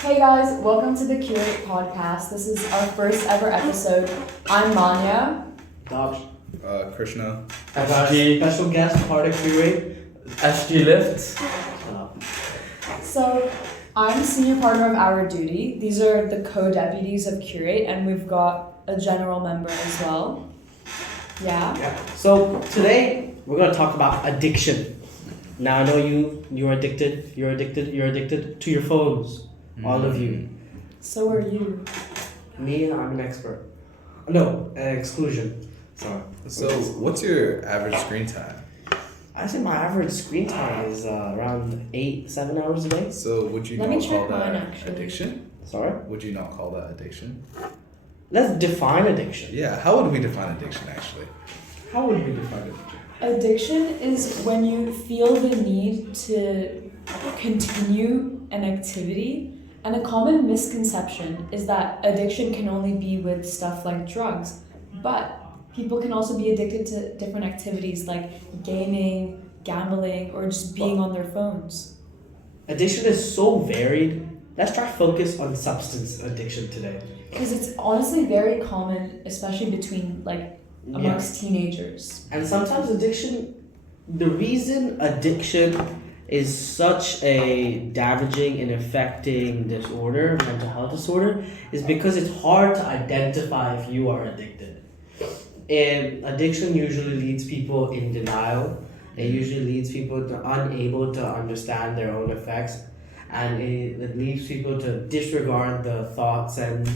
Hey guys, welcome to the Curate podcast. This is our first ever episode. I'm Manya. Daksh. Krishna. And our special guest, part of Curate, SG Lifts. So, I'm senior partner of Ourduty. These are the co-deputies of Curate, and we've got a general member as well. Yeah. So today we're gonna talk about addiction. Now I know you're addicted. You're addicted to your phones. All of you. So are you. Me, I'm an expert. No, exclusion. Sorry. So, what's your average screen time? I say my average screen time is around 7 hours a day. So, would you Let me not check call mine, that actually. addiction? Sorry? Would you not call that addiction? Let's define addiction. Yeah, how would we define addiction actually? How would we define addiction? Addiction is when you feel the need to continue an activity. And a common misconception is that addiction can only be with stuff like drugs. But people can also be addicted to different activities like gaming, gambling, or just being on their phones. Addiction is so varied. Let's try focus on substance addiction today. Because it's honestly very common, especially between amongst teenagers. And sometimes the reason addiction is such a damaging and affecting disorder, mental health disorder, is because it's hard to identify if you are addicted. And addiction usually leads people in denial. It usually leads people to unable to understand their own effects, and it leads people to disregard the thoughts and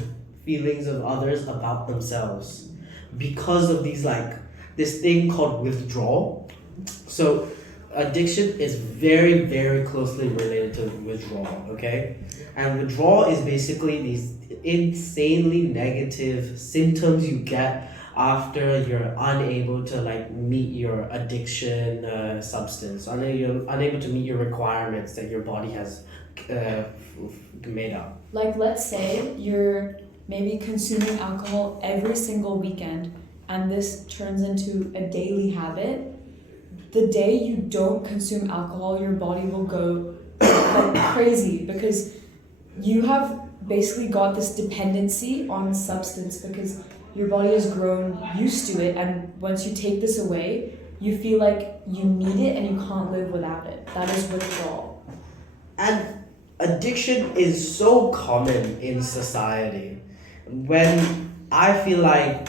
feelings of others about themselves because of this thing called withdrawal. So addiction is very, very closely related to withdrawal, okay? And withdrawal is basically these insanely negative symptoms you get after you're unable to meet your addiction substance. You're unable to meet your requirements that your body has made up. Like, let's say you're maybe consuming alcohol every single weekend, and this turns into a daily habit. The day you don't consume alcohol, your body will go crazy because you have basically got this dependency on substance because your body has grown used to it, and once you take this away, you feel like you need it and you can't live without it. That is withdrawal. And addiction is so common in society. When I feel like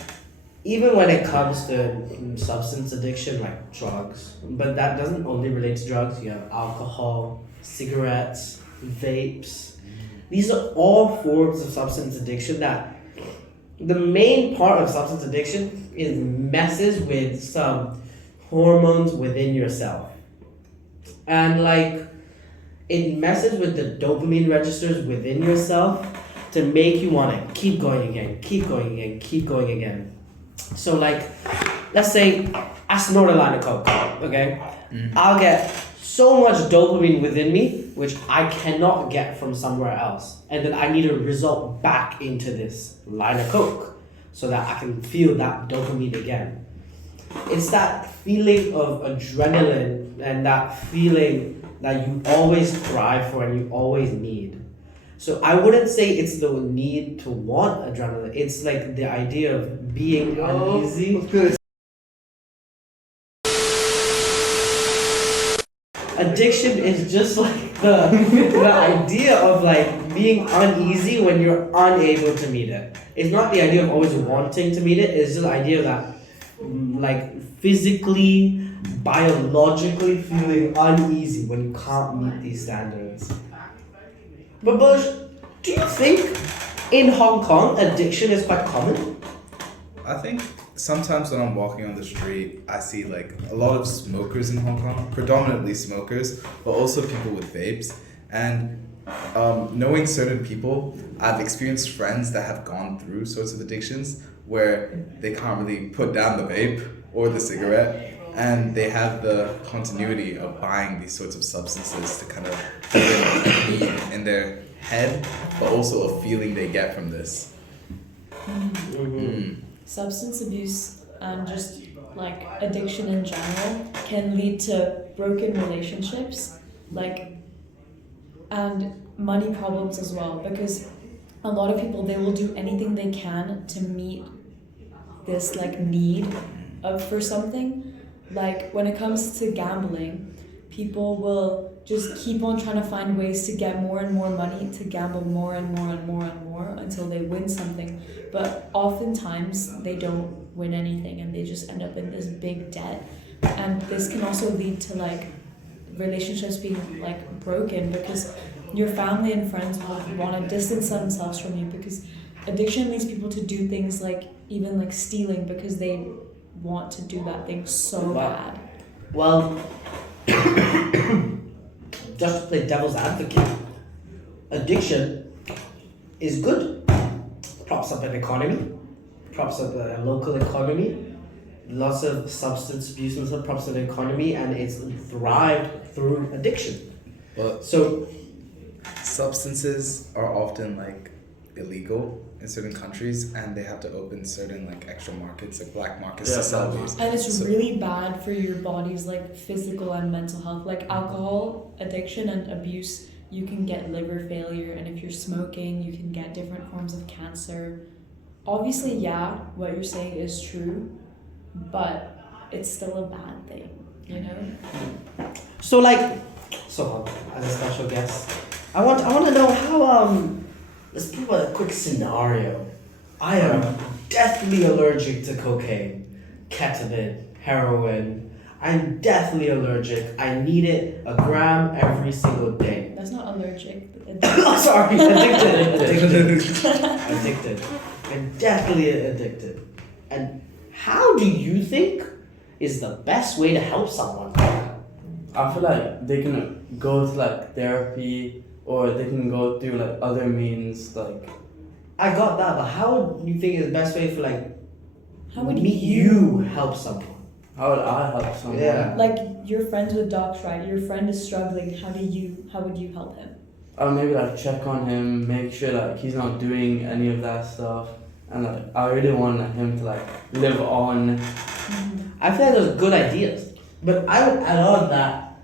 even when it comes to substance addiction, like drugs, but that doesn't only relate to drugs. You have alcohol, cigarettes, vapes. These are all forms of substance addiction that the main part of substance addiction is messes with some hormones within yourself. And it messes with the dopamine registers within yourself to make you want to keep going again. So let's say I snort a line of coke, okay? I'll get so much dopamine within me, which I cannot get from somewhere else. And then I need to result back into this line of coke so that I can feel that dopamine again. It's that feeling of adrenaline and that feeling that you always thrive for and you always need. So I wouldn't say it's the need to want adrenaline. It's the idea of being uneasy. Addiction is just the idea of being uneasy when you're unable to meet it. It's not the idea of always wanting to meet it. It's just the idea that physically, biologically feeling uneasy when you can't meet these standards. But Bush, do you think in Hong Kong addiction is quite common? I think sometimes when I'm walking on the street, I see a lot of smokers in Hong Kong, predominantly smokers, but also people with vapes. And knowing certain people, I've experienced friends that have gone through sorts of addictions where they can't really put down the vape or the cigarette, and they have the continuity of buying these sorts of substances to kind of fill a need in their head, but also a feeling they get from this. Substance abuse and just addiction in general can lead to broken relationships, and money problems as well, because a lot of people, they will do anything they can to meet this like need for something. Like when it comes to gambling, people will just keep on trying to find ways to get more and more money, to gamble more and more and more and more until they win something. But oftentimes they don't win anything and they just end up in this big debt. And this can also lead to like relationships being like broken, because your family and friends will want to distance themselves from you, because addiction leads people to do things like even like stealing, because they want to do that thing so bad. Well, just to play devil's advocate, addiction is good. Props up an economy, props up a local economy. Lots of substance abuse and stuff props up an economy, and it's thrived through addiction. But So substances are often like illegal in certain countries, and they have to open certain like extra markets, like black markets to sell these. And it's really bad for your body's like physical and mental health. Like alcohol addiction and abuse, you can get liver failure, and if you're smoking, you can get different forms of cancer. Obviously, yeah, what you're saying is true, but it's still a bad thing, you know? So as a special guest, I want to know how let's think about a quick scenario. I am deathly allergic to cocaine, ketamine, heroin. I'm deathly allergic. I need it a gram every single day. That's not allergic. Oh, sorry, addicted. I'm deathly addicted. And how do you think is the best way to help someone? I feel like they can go to like therapy, or they can go through like other means, like I got that, but how do you think is the best way for like How would you help someone? how would I help someone? Yeah. Like you're friends with Daksh, right? Your friend is struggling. How would you help him? I would maybe like check on him, make sure like he's not doing any of that stuff, and like I really want him to like live on. I feel like those are good ideas, but I would add on that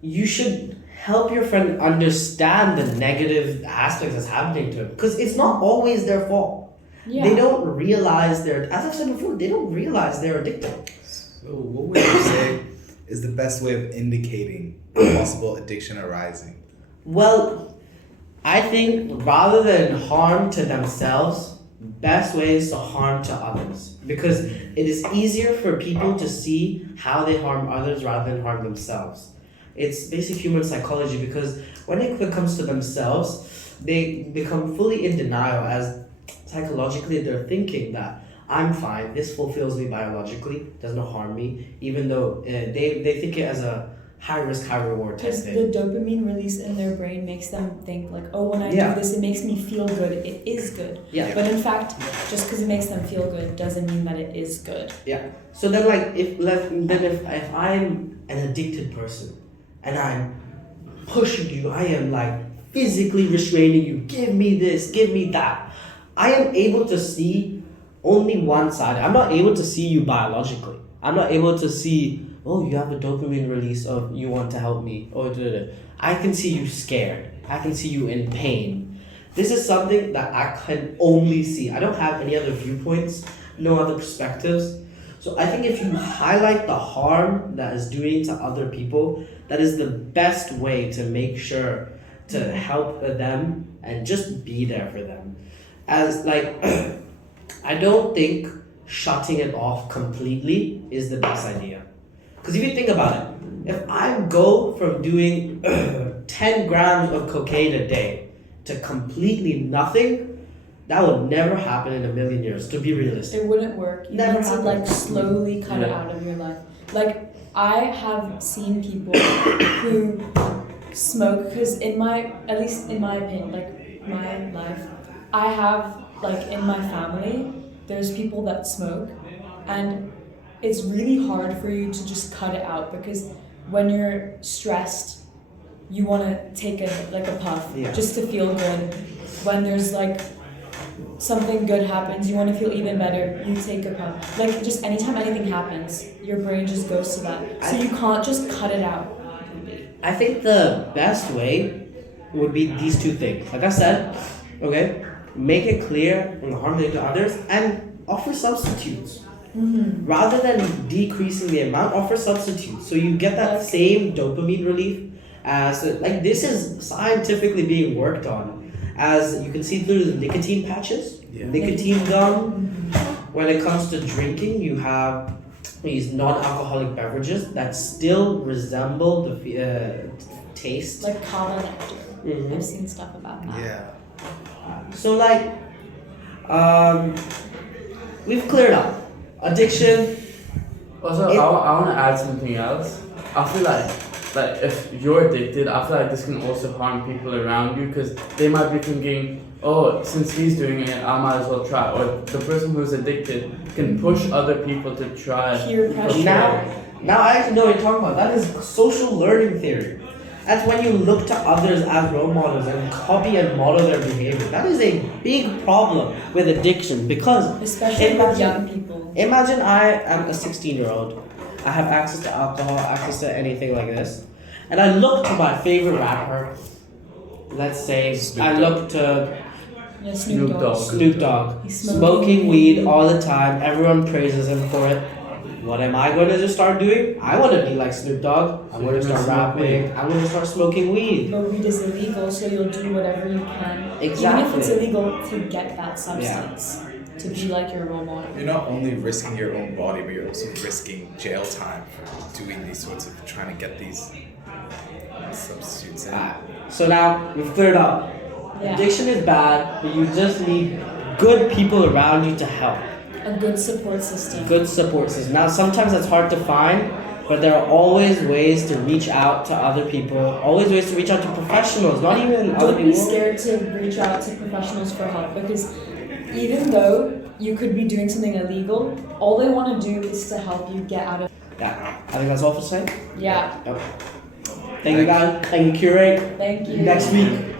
you should help your friend understand the negative aspects that's happening to him, because it's not always their fault. Yeah. They don't realize as I've said before, they don't realize they're addicted. So what would you say is the best way of indicating possible addiction arising? Well, I think rather than harm to themselves, best way is to harm to others, because it is easier for people to see how they harm others rather than harm themselves. It's basic human psychology, because when it comes to themselves, they become fully in denial, as psychologically they're thinking that I'm fine, this fulfills me biologically, doesn't harm me, even though they think it as a high risk, high reward type Because the thing. dopamine release in their brain makes them think like, oh, when I Yeah. do this, it makes me feel good. It is good. Yeah. But in fact, just because it makes them feel good doesn't mean that it is good. So then, like, if I'm an addicted person and I'm pushing you, I am like physically restraining you. Give me this, give me that. I am able to see only one side. I'm not able to see you biologically. I'm not able to see, oh, you have a dopamine release of you want to help me. Oh, I can see you scared. I can see you in pain. This is something that I can only see. I don't have any other viewpoints, no other perspectives. So I think if you highlight the harm that is doing to other people, that is the best way to make sure to help them and just be there for them. As like, I don't think shutting it off completely is the best idea. Because if you think about it, if I go from doing 10 grams of cocaine a day to completely nothing, that would never happen in a million years, to be realistic. It wouldn't work. You Never need to happened. like slowly cut it Yeah. out of your life. Like I have seen people who smoke, because at least in my opinion, like my life, I have like in my family, there's people that smoke, and it's really hard for you to just cut it out, because when you're stressed, you want to take a puff Yeah. just to feel good. When there's like something good happens, you want to feel even better, you take a puff. Like just anytime anything happens, your brain just goes to that. So you can't just cut it out. I think the best way would be these two things. Like I said, okay, make it clear on the harm they do to others and offer substitutes. Rather than decreasing the amount, offer substitutes. So you get that same dopamine relief as like this is scientifically being worked on. As you can see through the nicotine patches, nicotine gum. When it comes to drinking, you have these non-alcoholic beverages that still resemble the taste. Like kava nectar. I've seen stuff about that. Yeah. So like, we've cleared up addiction. Also, I want to add something else. I feel like if you're addicted, I feel like this can also harm people around you because they might be thinking, oh, since he's doing it, I might as well try. Or the person who's addicted can push other people to try. Peer pressure. Now I actually know what you're talking about. That is social learning theory. That's when you look to others as role models and copy and model their behavior. That is a big problem with addiction because Especially with young people. Imagine I am a 16-year-old. I have access to alcohol, access to anything like this. And I look to my favorite rapper. Let's say I look to Snoop Dogg. Snoop Dogg. He's Smoking weed all the time. Everyone praises him for it. What am I going to just start doing? I want to be like Snoop Dogg. I'm going to start rapping. I'm going to start smoking weed. But weed is illegal, so you'll do whatever you can. Exactly. Even if it's illegal to get that substance. To be like your role model. You're not only risking your own body, but you're also risking jail time for doing these sorts of trying to get these substitutes in. So now we've cleared up. Yeah. Addiction is bad, but you just need good people around you to help. A good support system. Good support system. Now sometimes that's hard to find, but there are always ways to reach out to other people. Always ways to reach out to professionals, not even other Don't be people. scared to reach out to professionals for help because even though you could be doing something illegal, all they want to do is to help you get out of. Yeah, I think that's all for today. Yeah. Yep. Thank you guys. Thank you, Curate. Thank you. Next week.